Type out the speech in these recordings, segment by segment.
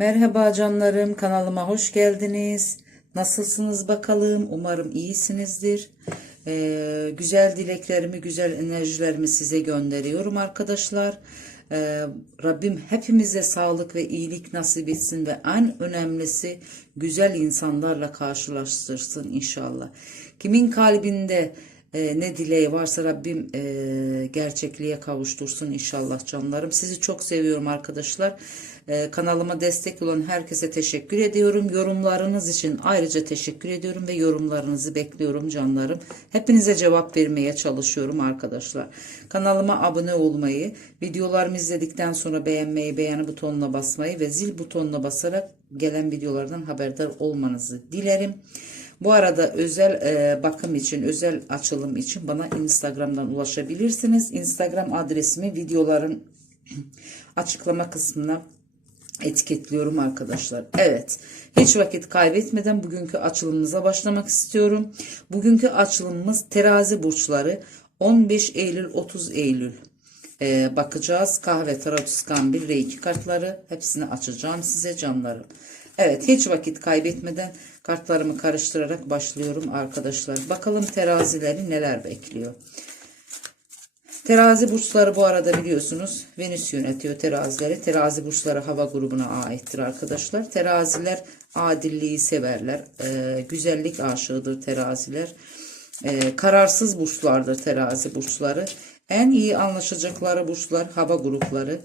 Merhaba canlarım, kanalıma hoş geldiniz. Nasılsınız bakalım? Umarım iyisinizdir. Ee, güzel dileklerimi, güzel enerjilerimi size gönderiyorum arkadaşlar. Ee, Rabbim hepimize sağlık ve iyilik nasip etsin ve en önemlisi güzel insanlarla karşılaştırsın inşallah. Kimin kalbinde e, ne dileği varsa Rabbim e, gerçekliğe kavuştursun inşallah canlarım. Sizi çok seviyorum arkadaşlar. E, kanalıma destek olan herkese teşekkür ediyorum. Yorumlarınız için ayrıca teşekkür ediyorum ve yorumlarınızı bekliyorum canlarım. Hepinize cevap vermeye çalışıyorum arkadaşlar. Kanalıma abone olmayı, videolarımı izledikten sonra beğenmeyi, beğeni butonuna basmayı ve zil butonuna basarak gelen videolardan haberdar olmanızı dilerim. Bu arada özel e, bakım için, özel açılım için bana Instagram'dan ulaşabilirsiniz. Instagram adresimi videoların açıklama kısmına etiketliyorum arkadaşlar. Evet. Hiç vakit kaybetmeden bugünkü açılımımıza başlamak istiyorum. Bugünkü açılımımız terazi burçları 15 Eylül 30 Eylül. Ee, bakacağız. Kahve, tarot, skambil, reiki kartları hepsini açacağım size canlarım. Evet hiç vakit kaybetmeden kartlarımı karıştırarak başlıyorum arkadaşlar. Bakalım terazileri neler bekliyor. Terazi burçları bu arada biliyorsunuz Venüs yönetiyor terazileri. Terazi burçları hava grubuna aittir arkadaşlar. Teraziler adilliği severler. Ee, güzellik aşığıdır teraziler. Ee, kararsız burçlardır terazi burçları. En iyi anlaşacakları burçlar hava grupları.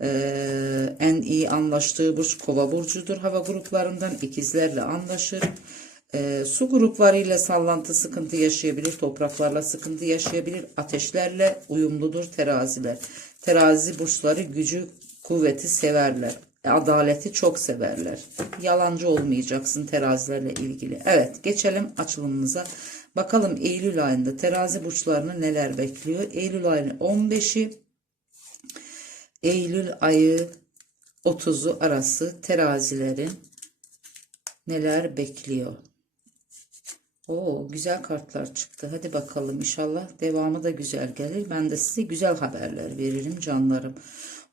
Ee, en iyi anlaştığı burç kova burcudur. Hava gruplarından ikizlerle anlaşır. Ee, su gruplarıyla sallantı sıkıntı yaşayabilir, topraklarla sıkıntı yaşayabilir, ateşlerle uyumludur teraziler. Terazi burçları gücü, kuvveti severler. Adaleti çok severler. Yalancı olmayacaksın terazilerle ilgili. Evet geçelim açılımımıza. Bakalım Eylül ayında terazi burçlarını neler bekliyor? Eylül ayının 15'i Eylül ayı 30'u arası terazilerin neler bekliyor? Oo, güzel kartlar çıktı. Hadi bakalım inşallah devamı da güzel gelir. Ben de size güzel haberler veririm canlarım.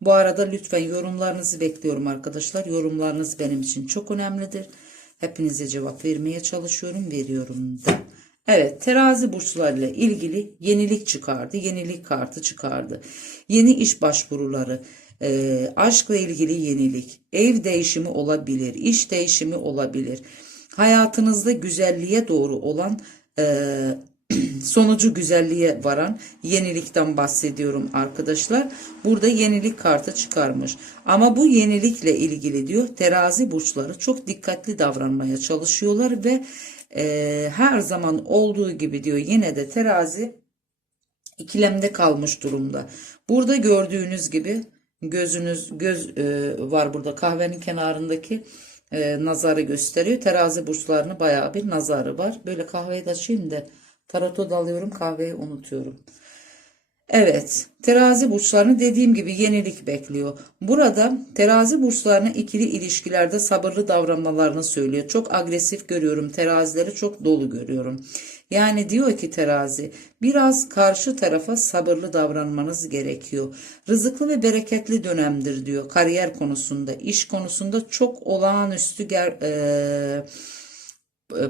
Bu arada lütfen yorumlarınızı bekliyorum arkadaşlar. Yorumlarınız benim için çok önemlidir. Hepinize cevap vermeye çalışıyorum. Veriyorum da. Evet terazi burçlarıyla ilgili yenilik çıkardı. Yenilik kartı çıkardı. Yeni iş başvuruları, e, aşkla ilgili yenilik, ev değişimi olabilir, iş değişimi olabilir. Hayatınızda güzelliğe doğru olan e, sonucu güzelliğe varan yenilikten bahsediyorum arkadaşlar. Burada yenilik kartı çıkarmış. Ama bu yenilikle ilgili diyor terazi burçları çok dikkatli davranmaya çalışıyorlar ve e, her zaman olduğu gibi diyor yine de terazi ikilemde kalmış durumda. Burada gördüğünüz gibi gözünüz göz e, var burada kahvenin kenarındaki e, nazarı gösteriyor. Terazi burçlarını bayağı bir nazarı var. Böyle kahveyi de da tarota dalıyorum kahveyi unutuyorum. Evet, terazi burçlarını dediğim gibi yenilik bekliyor. Burada terazi burçlarına ikili ilişkilerde sabırlı davranmalarını söylüyor. Çok agresif görüyorum, terazileri çok dolu görüyorum. Yani diyor ki terazi, biraz karşı tarafa sabırlı davranmanız gerekiyor. Rızıklı ve bereketli dönemdir diyor kariyer konusunda, iş konusunda çok olağanüstü ger e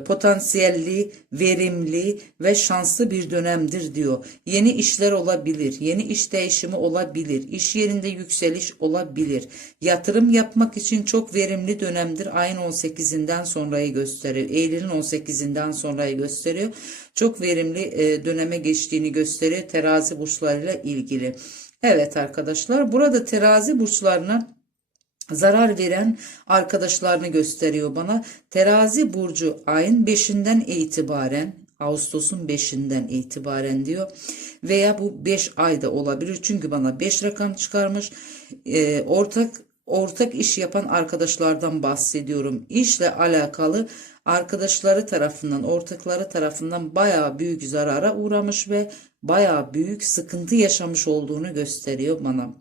potansiyelli, verimli ve şanslı bir dönemdir diyor. Yeni işler olabilir, yeni iş değişimi olabilir, iş yerinde yükseliş olabilir. Yatırım yapmak için çok verimli dönemdir. Ayın 18'inden sonrayı gösteriyor. Eylül'ün 18'inden sonrayı gösteriyor. Çok verimli e, döneme geçtiğini gösteriyor terazi burçlarıyla ilgili. Evet arkadaşlar burada terazi burçlarına zarar veren arkadaşlarını gösteriyor bana. Terazi burcu ayın 5'inden itibaren Ağustos'un 5'inden itibaren diyor. Veya bu 5 ayda olabilir. Çünkü bana 5 rakam çıkarmış. Ee, ortak ortak iş yapan arkadaşlardan bahsediyorum. İşle alakalı arkadaşları tarafından, ortakları tarafından baya büyük zarara uğramış ve baya büyük sıkıntı yaşamış olduğunu gösteriyor bana.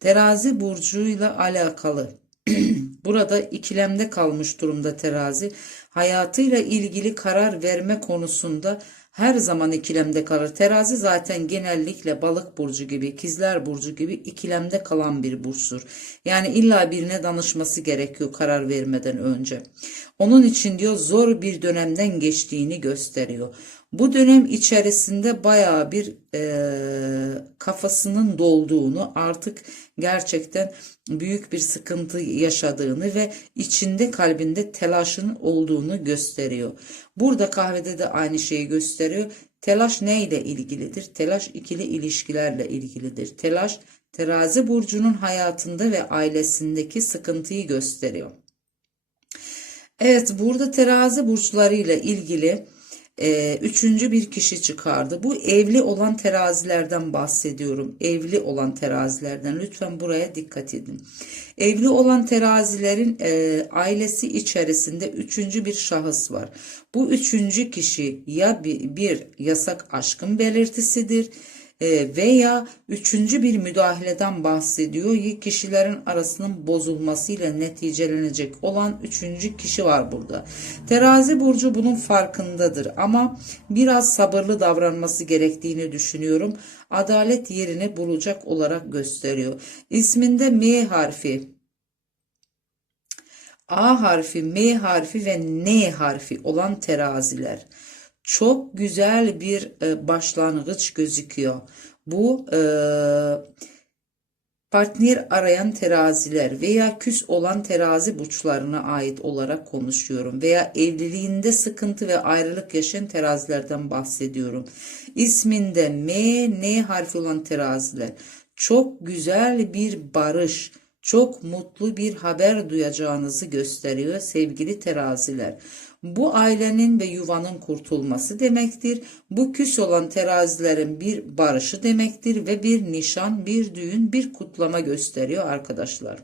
Terazi burcuyla alakalı Burada ikilemde kalmış durumda terazi. Hayatıyla ilgili karar verme konusunda her zaman ikilemde kalır. Terazi zaten genellikle balık burcu gibi, ikizler burcu gibi ikilemde kalan bir burçtur. Yani illa birine danışması gerekiyor karar vermeden önce. Onun için diyor zor bir dönemden geçtiğini gösteriyor. Bu dönem içerisinde bayağı bir e, kafasının dolduğunu artık gerçekten büyük bir sıkıntı yaşadığını ve içinde kalbinde telaşın olduğunu gösteriyor. Burada kahvede de aynı şeyi gösteriyor. Telaş neyle ilgilidir? Telaş ikili ilişkilerle ilgilidir. Telaş terazi burcunun hayatında ve ailesindeki sıkıntıyı gösteriyor. Evet burada terazi burçlarıyla ilgili e, üçüncü bir kişi çıkardı. Bu evli olan terazilerden bahsediyorum. Evli olan terazilerden lütfen buraya dikkat edin. Evli olan terazilerin e, ailesi içerisinde üçüncü bir şahıs var. Bu üçüncü kişi ya bir, bir yasak aşkın belirtisidir veya üçüncü bir müdahaleden bahsediyor. Kişilerin arasının bozulmasıyla neticelenecek olan üçüncü kişi var burada. Terazi burcu bunun farkındadır ama biraz sabırlı davranması gerektiğini düşünüyorum. Adalet yerini bulacak olarak gösteriyor. İsminde M harfi A harfi, M harfi ve N harfi olan teraziler çok güzel bir e, başlangıç gözüküyor. Bu e, partner arayan teraziler veya küs olan terazi burçlarına ait olarak konuşuyorum veya evliliğinde sıkıntı ve ayrılık yaşayan terazilerden bahsediyorum. İsminde M, N harfi olan teraziler çok güzel bir barış, çok mutlu bir haber duyacağınızı gösteriyor sevgili teraziler. Bu ailenin ve yuvanın kurtulması demektir. Bu küs olan terazilerin bir barışı demektir ve bir nişan, bir düğün, bir kutlama gösteriyor arkadaşlar.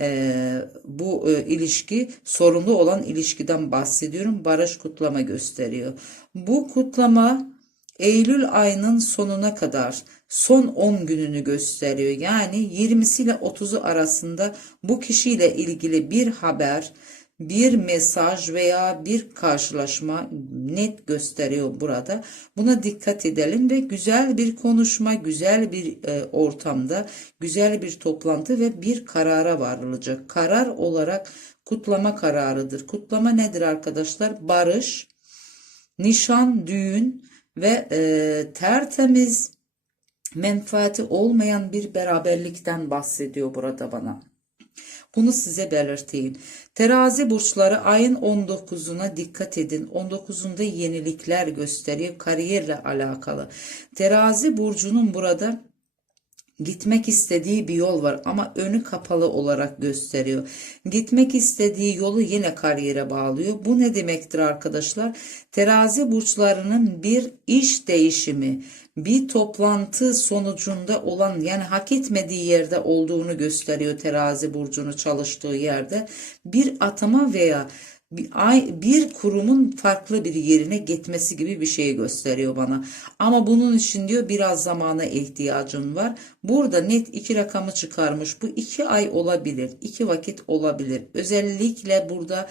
Ee, bu e, ilişki sorunlu olan ilişkiden bahsediyorum. Barış kutlama gösteriyor. Bu kutlama Eylül ayının sonuna kadar son 10 gününü gösteriyor. Yani 20'si ile 30'u arasında bu kişiyle ilgili bir haber, bir mesaj veya bir karşılaşma net gösteriyor burada. Buna dikkat edelim ve güzel bir konuşma, güzel bir e, ortamda, güzel bir toplantı ve bir karara varılacak. Karar olarak kutlama kararıdır. Kutlama nedir arkadaşlar? Barış, nişan, düğün ve e, tertemiz menfaati olmayan bir beraberlikten bahsediyor burada bana. Bunu size belirteyim. Terazi burçları ayın 19'una dikkat edin. 19'unda yenilikler gösteriyor kariyerle alakalı. Terazi burcunun burada gitmek istediği bir yol var ama önü kapalı olarak gösteriyor. Gitmek istediği yolu yine kariyere bağlıyor. Bu ne demektir arkadaşlar? Terazi burçlarının bir iş değişimi, bir toplantı sonucunda olan yani hak etmediği yerde olduğunu gösteriyor terazi burcunu çalıştığı yerde. Bir atama veya bir, kurumun farklı bir yerine gitmesi gibi bir şey gösteriyor bana. Ama bunun için diyor biraz zamana ihtiyacın var. Burada net iki rakamı çıkarmış. Bu iki ay olabilir. iki vakit olabilir. Özellikle burada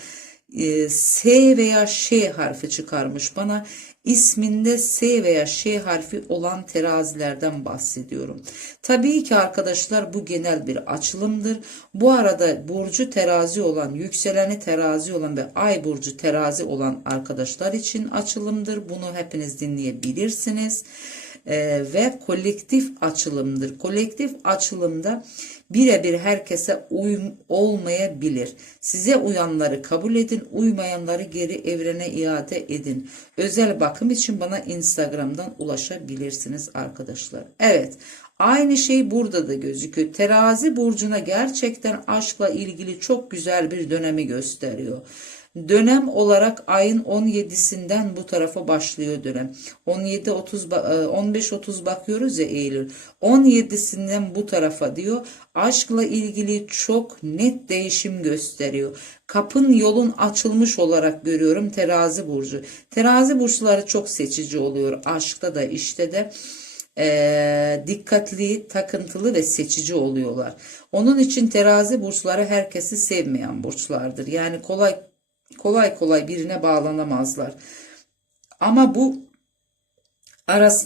e, S veya Ş harfi çıkarmış bana. İsminde S veya Ş harfi olan terazilerden bahsediyorum. Tabii ki arkadaşlar bu genel bir açılımdır. Bu arada burcu terazi olan, yükseleni terazi olan ve ay burcu terazi olan arkadaşlar için açılımdır. Bunu hepiniz dinleyebilirsiniz. Ee, ve kolektif açılımdır. Kolektif açılımda birebir herkese uyum olmayabilir. Size uyanları kabul edin, uymayanları geri evrene iade edin. Özel bakım için bana Instagram'dan ulaşabilirsiniz arkadaşlar. Evet. Aynı şey burada da gözüküyor. Terazi burcuna gerçekten aşkla ilgili çok güzel bir dönemi gösteriyor. Dönem olarak ayın 17'sinden bu tarafa başlıyor dönem. 17 30 15 30 bakıyoruz ya Eylül. 17'sinden bu tarafa diyor. Aşkla ilgili çok net değişim gösteriyor. Kapın yolun açılmış olarak görüyorum terazi burcu. Terazi burçları çok seçici oluyor aşkta da işte de e, dikkatli, takıntılı ve seçici oluyorlar. Onun için terazi burçları herkesi sevmeyen burçlardır. Yani kolay kolay kolay birine bağlanamazlar. Ama bu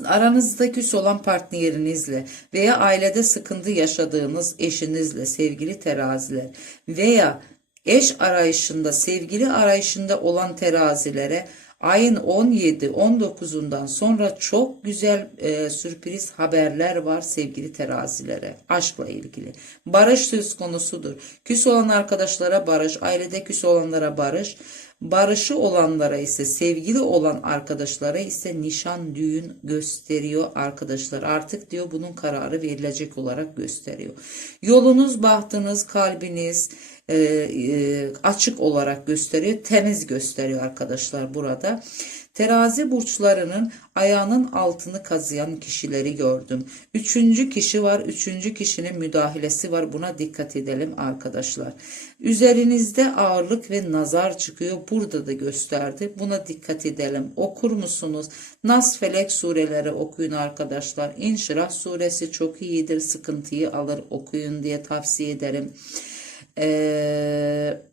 aranızda küs olan partnerinizle veya ailede sıkıntı yaşadığınız eşinizle sevgili teraziler veya eş arayışında sevgili arayışında olan terazilere ayın 17-19'undan sonra çok güzel e, sürpriz haberler var sevgili terazilere aşkla ilgili. Barış söz konusudur. Küs olan arkadaşlara barış, ailede küs olanlara barış, Barışı olanlara ise sevgili olan arkadaşlara ise nişan düğün gösteriyor arkadaşlar. Artık diyor bunun kararı verilecek olarak gösteriyor. Yolunuz, bahtınız, kalbiniz e, e, açık olarak gösteriyor. Temiz gösteriyor arkadaşlar burada. Terazi burçlarının ayağının altını kazıyan kişileri gördüm. Üçüncü kişi var. Üçüncü kişinin müdahalesi var. Buna dikkat edelim arkadaşlar. Üzerinizde ağırlık ve nazar çıkıyor. Burada da gösterdi. Buna dikkat edelim. Okur musunuz? Nas Felek sureleri okuyun arkadaşlar. İnşirah suresi çok iyidir. Sıkıntıyı alır okuyun diye tavsiye ederim. Eee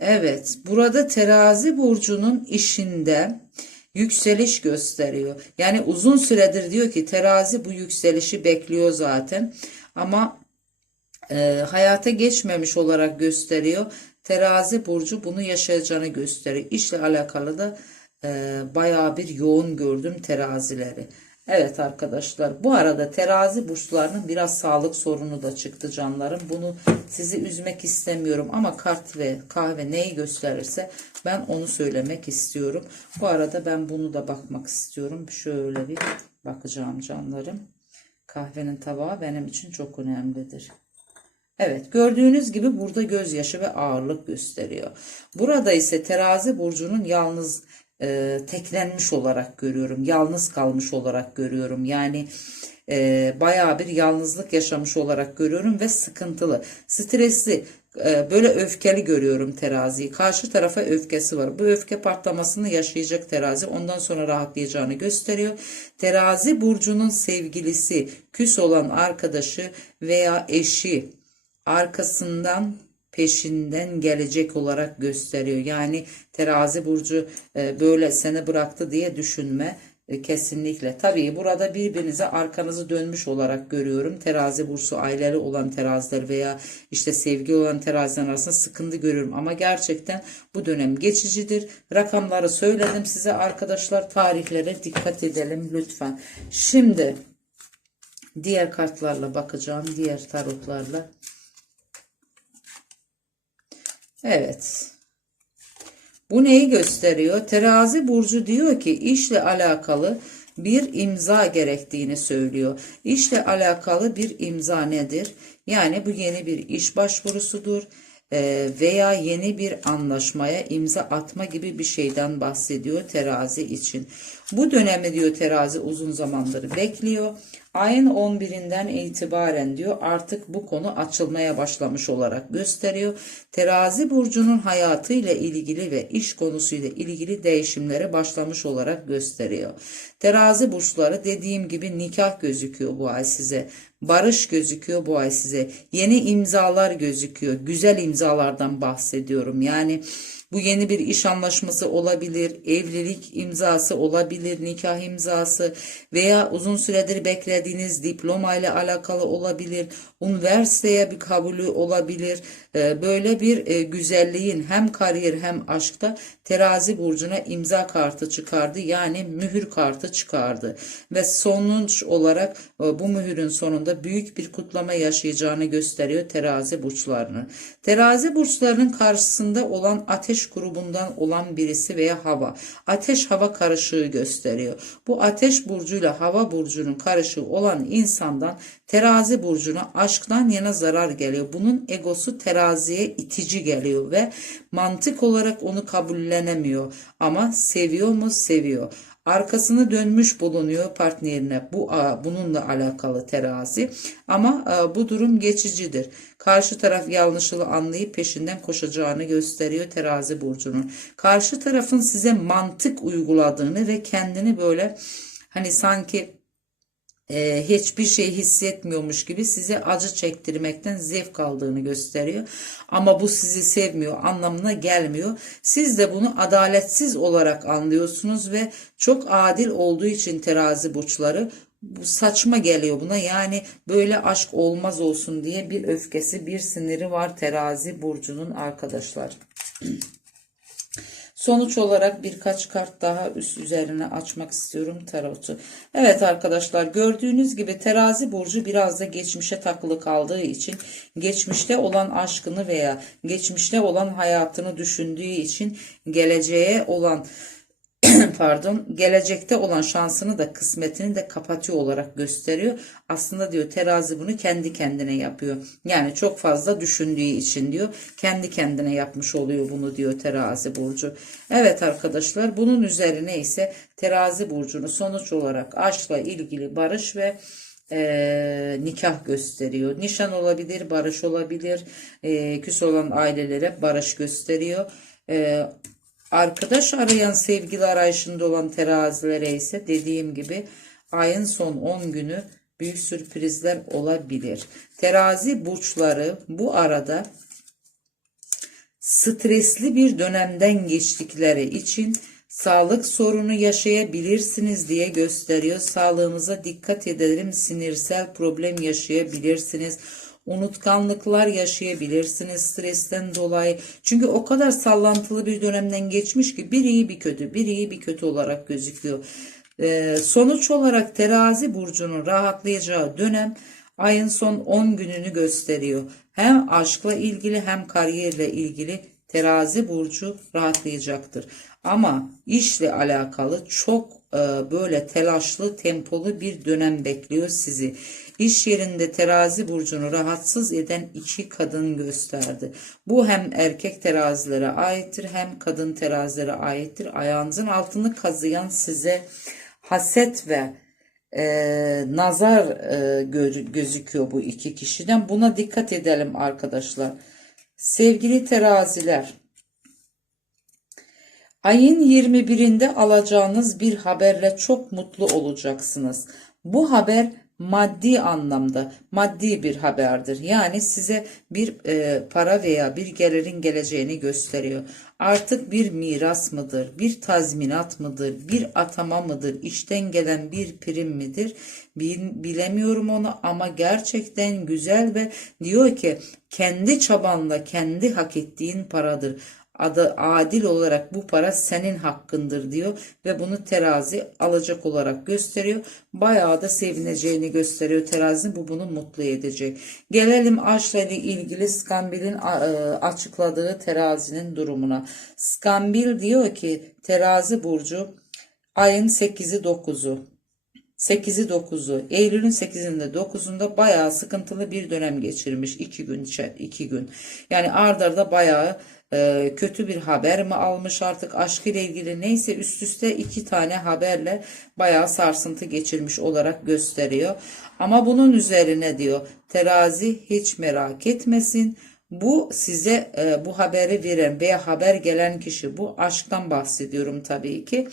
Evet, burada terazi burcunun işinde yükseliş gösteriyor. Yani uzun süredir diyor ki terazi bu yükselişi bekliyor zaten ama e, hayata geçmemiş olarak gösteriyor. Terazi burcu bunu yaşayacağını gösteriyor. İşle alakalı da e, bayağı bir yoğun gördüm terazileri. Evet arkadaşlar bu arada terazi burçlarının biraz sağlık sorunu da çıktı canlarım. Bunu sizi üzmek istemiyorum ama kart ve kahve neyi gösterirse ben onu söylemek istiyorum. Bu arada ben bunu da bakmak istiyorum. Şöyle bir bakacağım canlarım. Kahvenin tabağı benim için çok önemlidir. Evet gördüğünüz gibi burada gözyaşı ve ağırlık gösteriyor. Burada ise terazi burcunun yalnız e, teklenmiş olarak görüyorum. Yalnız kalmış olarak görüyorum. Yani e, bayağı bir yalnızlık yaşamış olarak görüyorum ve sıkıntılı, stresli, e, böyle öfkeli görüyorum teraziyi. Karşı tarafa öfkesi var. Bu öfke patlamasını yaşayacak terazi. Ondan sonra rahatlayacağını gösteriyor. Terazi burcunun sevgilisi, küs olan arkadaşı veya eşi arkasından peşinden gelecek olarak gösteriyor. Yani terazi burcu e, böyle seni bıraktı diye düşünme e, kesinlikle. Tabii burada birbirinize arkanızı dönmüş olarak görüyorum. Terazi bursu aileli olan teraziler veya işte sevgi olan teraziler arasında sıkıntı görüyorum. Ama gerçekten bu dönem geçicidir. Rakamları söyledim size arkadaşlar. Tarihlere dikkat edelim lütfen. Şimdi diğer kartlarla bakacağım. Diğer tarotlarla. Evet. Bu neyi gösteriyor? Terazi burcu diyor ki işle alakalı bir imza gerektiğini söylüyor. İşle alakalı bir imza nedir? Yani bu yeni bir iş başvurusudur e, veya yeni bir anlaşmaya imza atma gibi bir şeyden bahsediyor terazi için. Bu dönemi diyor terazi uzun zamandır bekliyor. Ayın 11'inden itibaren diyor artık bu konu açılmaya başlamış olarak gösteriyor. Terazi burcunun hayatıyla ilgili ve iş konusuyla ilgili değişimlere başlamış olarak gösteriyor. Terazi burçları dediğim gibi nikah gözüküyor bu ay size. Barış gözüküyor bu ay size. Yeni imzalar gözüküyor. Güzel imzalardan bahsediyorum. Yani bu yeni bir iş anlaşması olabilir, evlilik imzası olabilir, nikah imzası veya uzun süredir beklediğiniz diploma ile alakalı olabilir, üniversiteye bir kabulü olabilir. Ee, böyle bir e, güzelliğin hem kariyer hem aşkta terazi burcuna imza kartı çıkardı. Yani mühür kartı çıkardı. Ve sonuç olarak e, bu mühürün sonunda büyük bir kutlama yaşayacağını gösteriyor terazi burçlarını. Terazi burçlarının karşısında olan ateş grubundan olan birisi veya hava. Ateş hava karışığı gösteriyor. Bu ateş burcuyla hava burcunun karışığı olan insandan terazi burcuna aşktan yana zarar geliyor. Bunun egosu teraziye itici geliyor ve mantık olarak onu kabullenemiyor. Ama seviyor mu? Seviyor arkasını dönmüş bulunuyor partnerine. Bu bununla alakalı terazi. Ama bu durum geçicidir. Karşı taraf yanlışlığı anlayıp peşinden koşacağını gösteriyor terazi burcunun. Karşı tarafın size mantık uyguladığını ve kendini böyle Hani sanki e, hiçbir şey hissetmiyormuş gibi size acı çektirmekten zevk aldığını gösteriyor. Ama bu sizi sevmiyor anlamına gelmiyor. Siz de bunu adaletsiz olarak anlıyorsunuz ve çok adil olduğu için terazi burçları bu saçma geliyor buna. Yani böyle aşk olmaz olsun diye bir öfkesi, bir siniri var terazi burcunun arkadaşlar. Sonuç olarak birkaç kart daha üst üzerine açmak istiyorum tarotu. Evet arkadaşlar gördüğünüz gibi terazi burcu biraz da geçmişe takılı kaldığı için geçmişte olan aşkını veya geçmişte olan hayatını düşündüğü için geleceğe olan pardon gelecekte olan şansını da kısmetini de kapatıyor olarak gösteriyor. Aslında diyor terazi bunu kendi kendine yapıyor. Yani çok fazla düşündüğü için diyor kendi kendine yapmış oluyor bunu diyor terazi burcu. Evet arkadaşlar bunun üzerine ise terazi burcunu sonuç olarak aşkla ilgili barış ve e, nikah gösteriyor. Nişan olabilir, barış olabilir, e, küs olan ailelere barış gösteriyor. E, Arkadaş arayan sevgili arayışında olan terazilere ise dediğim gibi ayın son 10 günü büyük sürprizler olabilir. Terazi burçları bu arada stresli bir dönemden geçtikleri için sağlık sorunu yaşayabilirsiniz diye gösteriyor. Sağlığınıza dikkat edelim. Sinirsel problem yaşayabilirsiniz unutkanlıklar yaşayabilirsiniz stresten dolayı. Çünkü o kadar sallantılı bir dönemden geçmiş ki bir iyi bir kötü, bir iyi bir kötü olarak gözüküyor. Ee, sonuç olarak terazi burcunun rahatlayacağı dönem ayın son 10 gününü gösteriyor. Hem aşkla ilgili hem kariyerle ilgili terazi burcu rahatlayacaktır. Ama işle alakalı çok e, böyle telaşlı, tempolu bir dönem bekliyor sizi. İş yerinde terazi burcunu rahatsız eden iki kadın gösterdi. Bu hem erkek terazilere aittir hem kadın terazilere aittir. Ayağınızın altını kazıyan size haset ve e, nazar e, gö- gözüküyor bu iki kişiden. Buna dikkat edelim arkadaşlar. Sevgili teraziler, ayın 21'inde alacağınız bir haberle çok mutlu olacaksınız. Bu haber maddi anlamda maddi bir haberdir. Yani size bir e, para veya bir gelirin geleceğini gösteriyor. Artık bir miras mıdır, bir tazminat mıdır, bir atama mıdır, işten gelen bir prim midir bilemiyorum onu ama gerçekten güzel ve diyor ki kendi çabanla kendi hak ettiğin paradır adı adil olarak bu para senin hakkındır diyor ve bunu terazi alacak olarak gösteriyor. Bayağı da sevineceğini gösteriyor terazi bu bunu mutlu edecek. Gelelim aşkla ilgili Skambil'in açıkladığı terazinin durumuna. Skambil diyor ki terazi burcu ayın 8'i 9'u 8'i 9'u Eylül'ün 8'inde 9'unda bayağı sıkıntılı bir dönem geçirmiş 2 gün 2 gün. Yani ardarda arda bayağı e, kötü bir haber mi almış artık aşkıyla ilgili neyse üst üste iki tane haberle bayağı sarsıntı geçirmiş olarak gösteriyor. Ama bunun üzerine diyor terazi hiç merak etmesin. Bu size e, bu haberi veren veya haber gelen kişi bu aşktan bahsediyorum tabii ki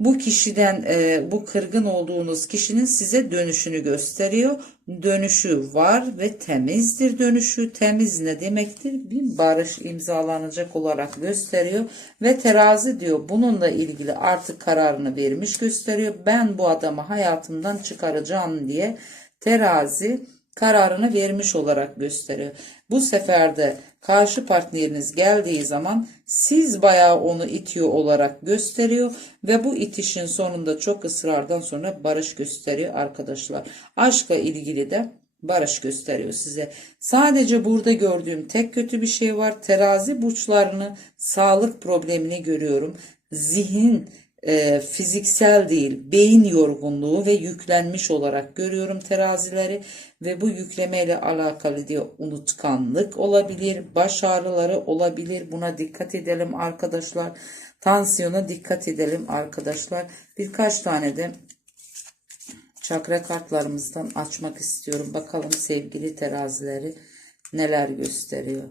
bu kişiden e, bu kırgın olduğunuz kişinin size dönüşünü gösteriyor. Dönüşü var ve temizdir dönüşü. Temiz ne demektir? Bir barış imzalanacak olarak gösteriyor. Ve terazi diyor bununla ilgili artık kararını vermiş gösteriyor. Ben bu adamı hayatımdan çıkaracağım diye terazi kararını vermiş olarak gösteriyor. Bu sefer de karşı partneriniz geldiği zaman siz bayağı onu itiyor olarak gösteriyor ve bu itişin sonunda çok ısrardan sonra barış gösteriyor arkadaşlar. Aşkla ilgili de barış gösteriyor size. Sadece burada gördüğüm tek kötü bir şey var. Terazi burçlarını sağlık problemini görüyorum. Zihin e, fiziksel değil beyin yorgunluğu ve yüklenmiş olarak görüyorum terazileri ve bu yüklemeyle alakalı diye unutkanlık olabilir baş ağrıları olabilir. Buna dikkat edelim arkadaşlar. Tansiyona dikkat edelim arkadaşlar. Birkaç tane de çakra kartlarımızdan açmak istiyorum. Bakalım sevgili terazileri neler gösteriyor.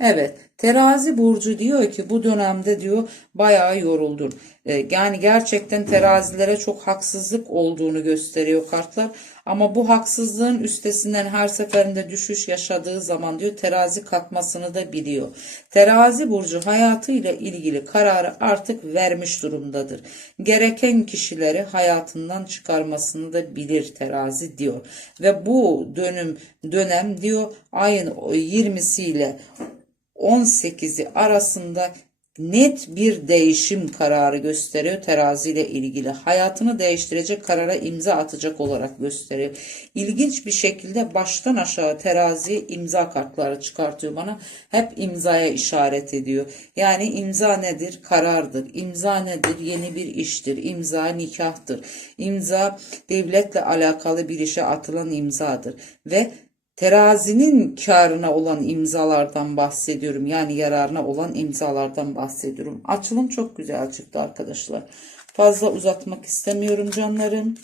Evet, Terazi burcu diyor ki bu dönemde diyor bayağı yoruldun. Ee, yani gerçekten terazilere çok haksızlık olduğunu gösteriyor kartlar. Ama bu haksızlığın üstesinden her seferinde düşüş yaşadığı zaman diyor terazi kalkmasını da biliyor. Terazi burcu hayatıyla ilgili kararı artık vermiş durumdadır. Gereken kişileri hayatından çıkarmasını da bilir terazi diyor. Ve bu dönüm dönem diyor ayın 20'siyle 18'i arasında net bir değişim kararı gösteriyor terazi ile ilgili. Hayatını değiştirecek karara imza atacak olarak gösteriyor. İlginç bir şekilde baştan aşağı terazi imza kartları çıkartıyor bana. Hep imzaya işaret ediyor. Yani imza nedir? Karardır. İmza nedir? Yeni bir iştir. İmza nikahtır. İmza devletle alakalı bir işe atılan imzadır. Ve Terazinin karına olan imzalardan bahsediyorum. Yani yararına olan imzalardan bahsediyorum. Açılım çok güzel çıktı arkadaşlar. Fazla uzatmak istemiyorum canlarım.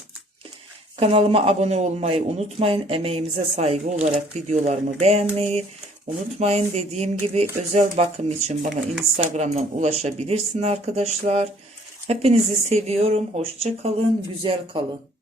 Kanalıma abone olmayı unutmayın. Emeğimize saygı olarak videolarımı beğenmeyi unutmayın. Dediğim gibi özel bakım için bana Instagram'dan ulaşabilirsin arkadaşlar. Hepinizi seviyorum. Hoşça kalın. Güzel kalın.